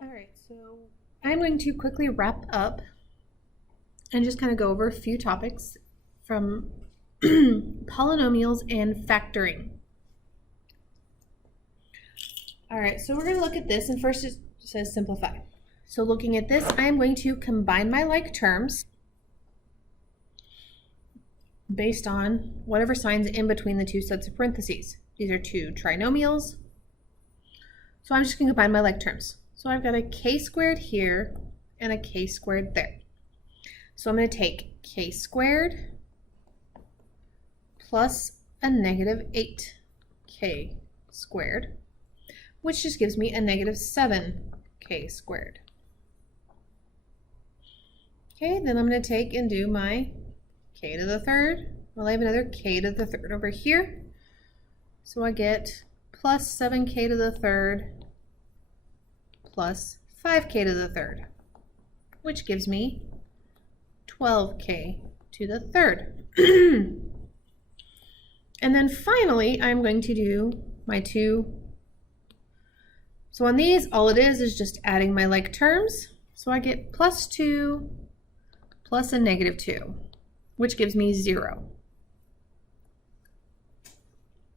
All right, so I'm going to quickly wrap up and just kind of go over a few topics from polynomials and factoring. All right, so we're going to look at this, and first it says simplify. So looking at this, I'm going to combine my like terms based on whatever sign's in between the two sets of parentheses. These are two trinomials. So I'm just going to combine my like terms. So I've got a k squared here and a k squared there. So I'm going to take k squared plus a negative 8k squared, which just gives me a negative 7k squared. Okay, then I'm going to take and do my k to the third. Well, I have another k to the third over here. So I get plus 7k to the third plus 5k to the third, which gives me 12k to the third. And then finally, I'm going to do my two. So on these, all it is just adding my like terms. So I get plus 2 plus a negative 2, which gives me 0.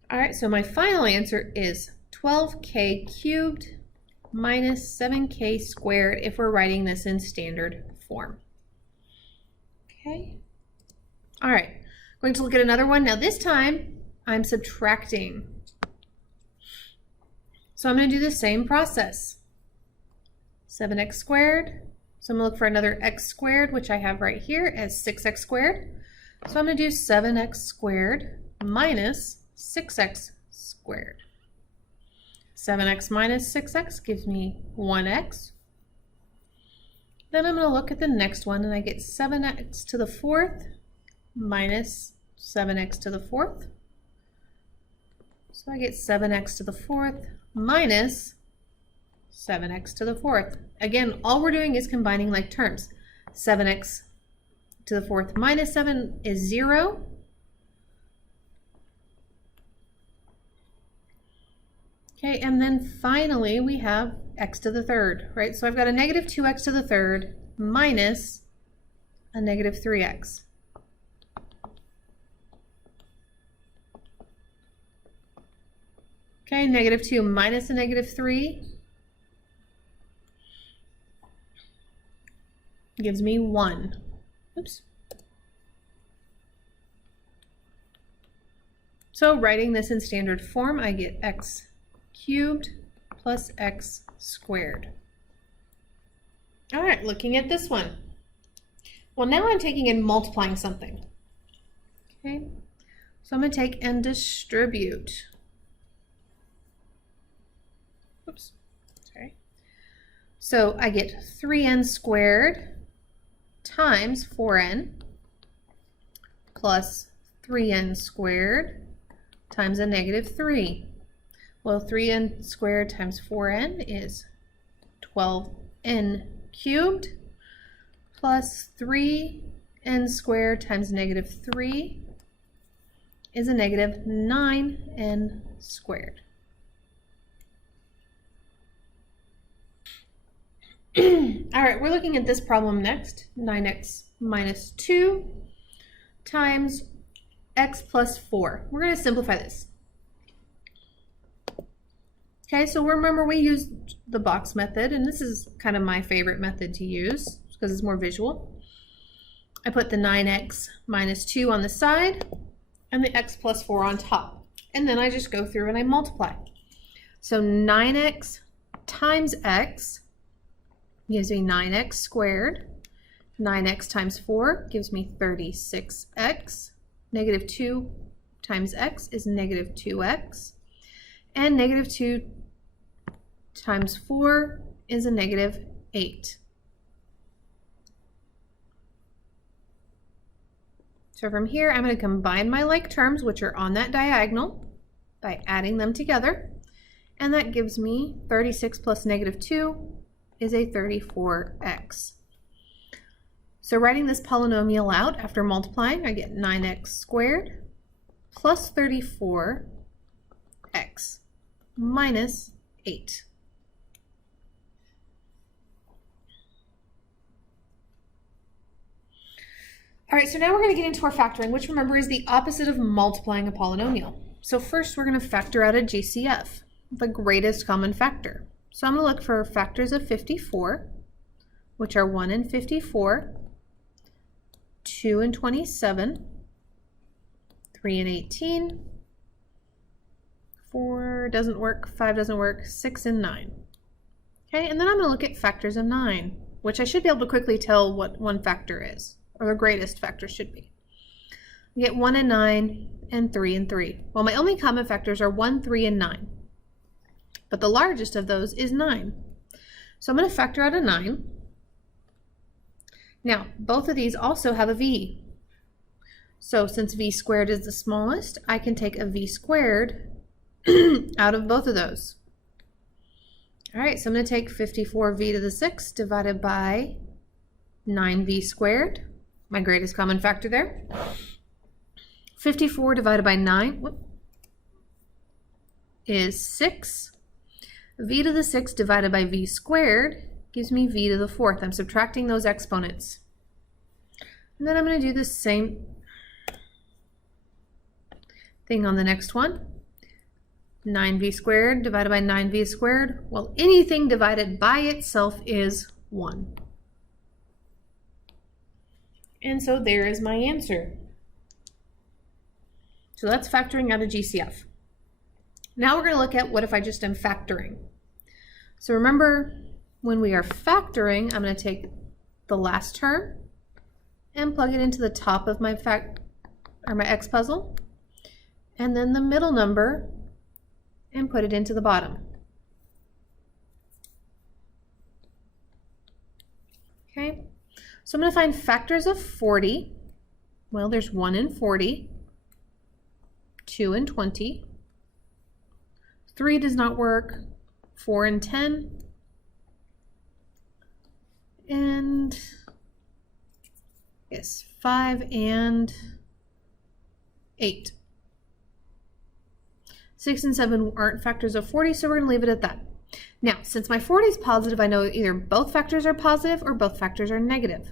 All right, so my final answer is 12k cubed minus 7k squared if we're writing this in standard form. Okay. All right, going to look at another one. Now this time I'm subtracting. So I'm going to do the same process. 7x squared. So I'm going to look for another x squared, which I have right here as 6x squared. So I'm going to do 7x squared minus 6x squared. 7x minus 6x gives me 1x. Then I'm going to look at the next one, and I get 7x to the fourth minus 7x to the fourth. So I get 7x to the fourth minus 7x to the fourth. Again, all we're doing is combining like terms. 7x to the fourth minus 7 is 0. Okay, and then finally we have x to the third, right? So I've got a negative 2x to the third minus a negative 3x. Okay, negative 2 minus a negative 3 gives me 1. Oops. So writing this in standard form, I get x cubed plus x squared. All right, looking at this one. Well, now I'm taking and multiplying something. Okay, so I'm going to take and distribute. Oops, sorry. So I get 3n squared times 4n plus 3n squared times a negative 3. Well, 3n squared times 4n is 12n cubed plus 3n squared times negative 3 is a negative 9n squared. All right, we're looking at this problem next. 9x minus 2 times x plus 4. We're going to simplify this. Okay, so remember we used the box method, and this is kind of my favorite method to use because it's more visual. I put the 9x minus 2 on the side and the x plus 4 on top. And then I just go through and I multiply. So 9x times x gives me 9x squared. 9x times 4 gives me 36x. Negative 2 times x is negative 2x. And negative 2 times 4 is a negative 8. So from here, I'm going to combine my like terms, which are on that diagonal, by adding them together. And that gives me 36 plus negative 2 is a 34x. So writing this polynomial out after multiplying, I get 9x squared plus 34x minus 8. All right, so now we're going to get into our factoring, which remember is the opposite of multiplying a polynomial. So first we're going to factor out a GCF, the greatest common factor. So I'm going to look for factors of 54, which are 1 and 54, 2 and 27, 3 and 18, 4 doesn't work, 5 doesn't work, 6 and 9. Okay, and then I'm going to look at factors of 9, which I should be able to quickly tell what one factor is, or the greatest factor should be. I get 1 and 9 and 3 and 3. Well, my only common factors are 1, 3, and 9. But the largest of those is 9. So I'm going to factor out a 9. Now, both of these also have a v. So since v squared is the smallest, I can take a v squared out of both of those. All right, so I'm going to take 54v to the 6 divided by 9v squared, my greatest common factor there. 54 divided by 9 is 6. V to the 6 divided by v squared gives me v to the 4th. I'm subtracting those exponents. And then I'm going to do the same thing on the next one. 9v squared divided by 9v squared. Well, anything divided by itself is 1. And so there is my answer. So that's factoring out a GCF. Now we're going to look at what if I just am factoring. So remember, when we are factoring, I'm going to take the last term and plug it into the top of my X puzzle, and then the middle number and put it into the bottom. Okay, so I'm going to find factors of 40. Well, there's 1 and 40, 2 and 20, 3 does not work, 4 and 10, and yes, 5 and 8. 6 and 7 aren't factors of 40, so we're going to leave it at that. Now, since my 40 is positive, I know either both factors are positive or both factors are negative.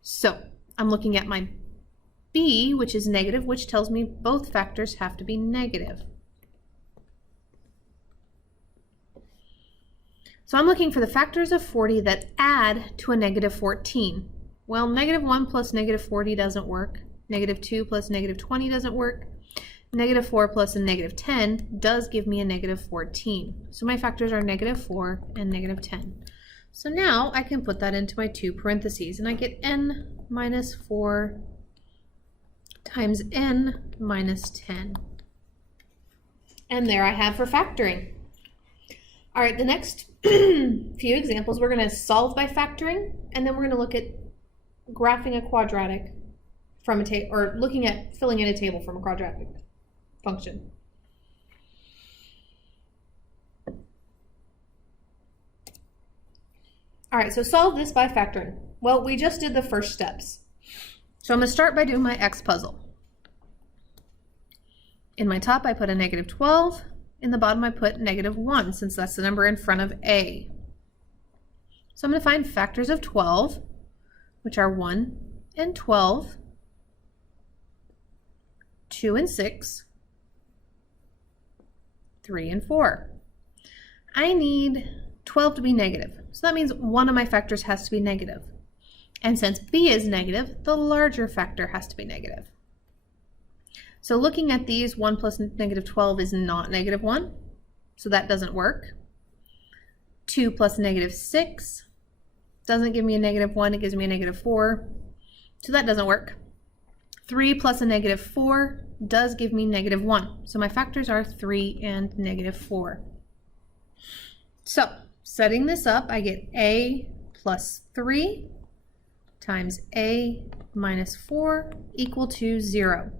So I'm looking at my b, which is negative, which tells me both factors have to be negative. So I'm looking for the factors of 40 that add to a negative 14. Well, negative 1 plus negative 40 doesn't work. Negative 2 plus negative 20 doesn't work. Negative 4 plus a negative 10 does give me a negative 14. So my factors are negative 4 and negative 10. So now I can put that into my two parentheses, and I get n minus 4 times n minus 10. And there I have for factoring. All right, the next few examples, we're going to solve by factoring, and then we're going to look at graphing a quadratic from a table, or looking at filling in a table from a quadratic function. All right, so solve this by factoring. Well, we just did the first steps. So I'm going to start by doing my X puzzle. In my top, I put a negative 12. In the bottom, I put negative 1, since that's the number in front of A. So I'm going to find factors of 12, which are 1 and 12, 2 and 6, 3 and 4. I need 12 to be negative, so that means one of my factors has to be negative. And since b is negative, the larger factor has to be negative. So looking at these, 1 plus negative 12 is not negative 1, so that doesn't work. 2 plus negative 6 doesn't give me a negative 1, it gives me a negative 4, so that doesn't work. 3 plus a negative 4 does give me negative 1, so my factors are 3 and negative 4. So setting this up, I get a plus 3 times a minus 4 equal to 0.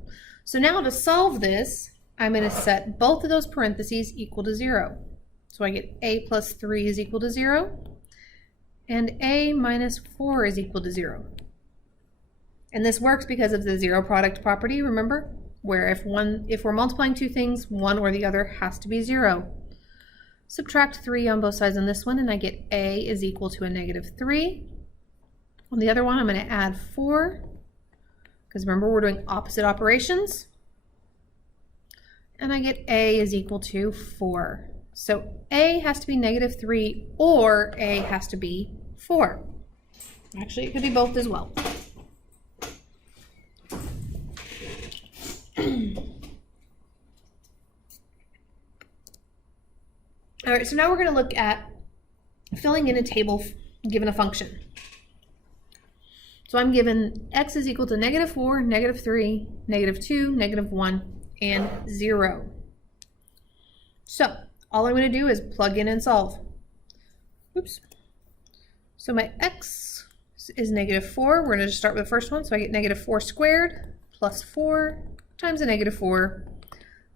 So now to solve this, I'm going to set both of those parentheses equal to 0. So I get a plus 3 is equal to 0, and a minus 4 is equal to 0. And this works because of the zero product property, remember? Where if we're multiplying two things, one or the other has to be 0. Subtract 3 on both sides on this one, and I get a is equal to a negative 3. On the other one, I'm going to add 4 because remember we're doing opposite operations. And I get a is equal to 4. So a has to be -3 or a has to be 4. Actually, it could be both as well. All right, so now we're going to look at filling in a table given a function. So I'm given x is equal to -4, -3, -2, -1, and 0. So all I'm going to do is plug in and solve. Oops. So my x is -4. We're going to just start with the first one. So I get -4 squared plus 4 times a -4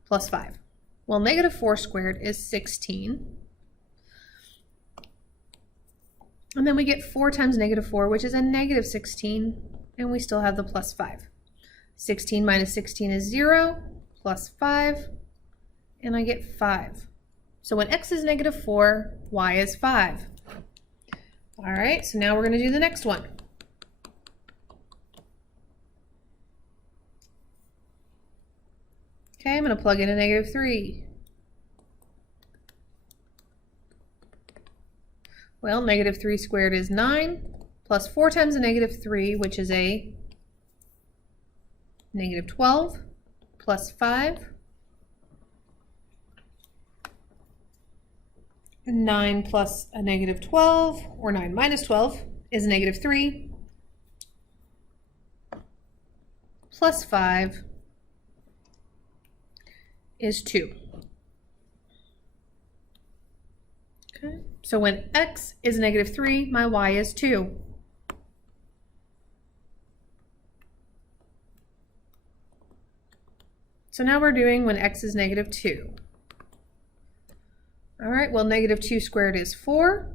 plus 5. Well, -4 squared is 16. And then we get 4 times -4, which is a -16, and we still have the plus 5. 16 minus 16 is 0, plus 5, and I get 5. So when x is -4, y is 5. All right, so now we're going to do the next one. Okay, I'm going to plug in a -3. Well, -3 squared is 9, plus 4 times a -3, which is a -12, plus 5. 9 plus a -12, or 9 minus 12, is -3, plus 5 is 2. Okay, so when x is -3, my y is 2. So now we're doing when x is -2. All right, well, -2 squared is 4.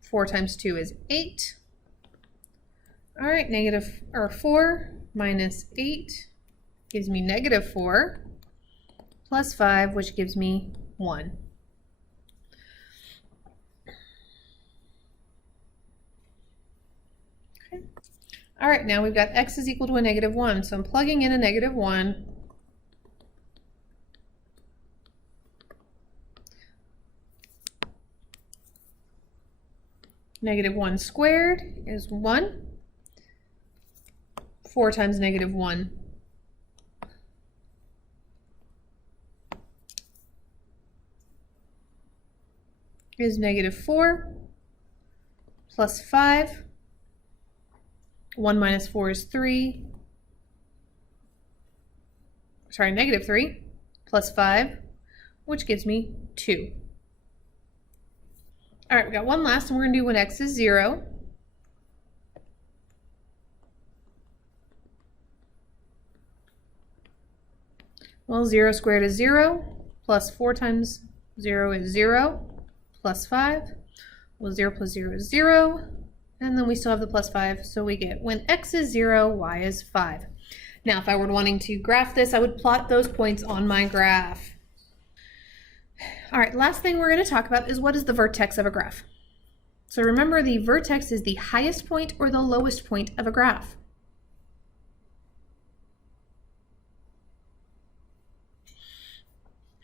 4 times 2 is 8. All right, 4 minus 8 gives me -4, plus 5, which gives me 1. Okay. All right, now we've got x is equal to a -1, so I'm plugging in a -1. -1 squared is 1. 4 times -1 is -4, plus 5. 1 minus 4 is 3. Sorry, -3, plus 5, which gives me 2. All right, we got one last, and we're going to do when x is 0. Well, 0 squared is 0, plus 4 times 0 is 0, plus 5. Well, 0 plus 0 is 0, and then we still have the plus 5, so we get when x is 0, y is 5. Now, if I were wanting to graph this, I would plot those points on my graph. All right, last thing we're going to talk about is what is the vertex of a graph. So remember, the vertex is the highest point or the lowest point of a graph.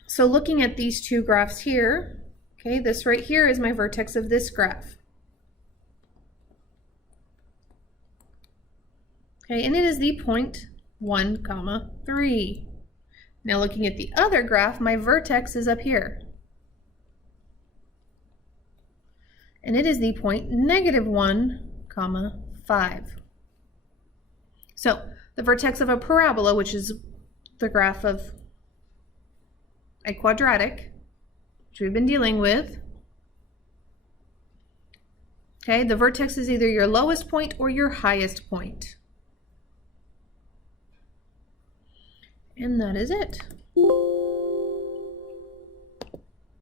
So looking at these two graphs here, okay, this right here is my vertex of this graph. Okay, and it is the point 1, 3. Now looking at the other graph, my vertex is up here. And it is the point -1, 5. So the vertex of a parabola, which is the graph of a quadratic, which we've been dealing with, okay, the vertex is either your lowest point or your highest point. And that is it.